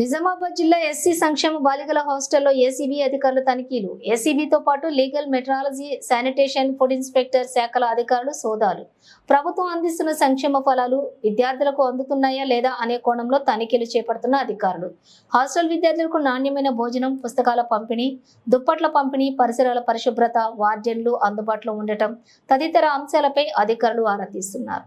నిజామాబాద్ జిల్లా ఎస్సీ సంక్షేమ బాలికల హాస్టల్లో ఏసీబీ అధికారుల తనిఖీలు. ఏసీబీతో పాటు legal, metrology, sanitation, food inspector శాఖల అధికారులు సోదాలు. ప్రభుత్వం అందిస్తున్న సంక్షేమ ఫలాలు విద్యార్థులకు అందుతున్నాయా లేదా అనే కోణంలో తనిఖీలు చేపడుతున్న అధికారులు. హాస్టల్ విద్యార్థులకు నాణ్యమైన భోజనం, పుస్తకాల పంపిణీ, దుప్పట్ల పంపిణీ, పరిసరాల పరిశుభ్రత, వార్డెన్లు అందుబాటులో ఉండటం తదితర అంశాలపై అధికారులు ఆరా తీస్తున్నారు.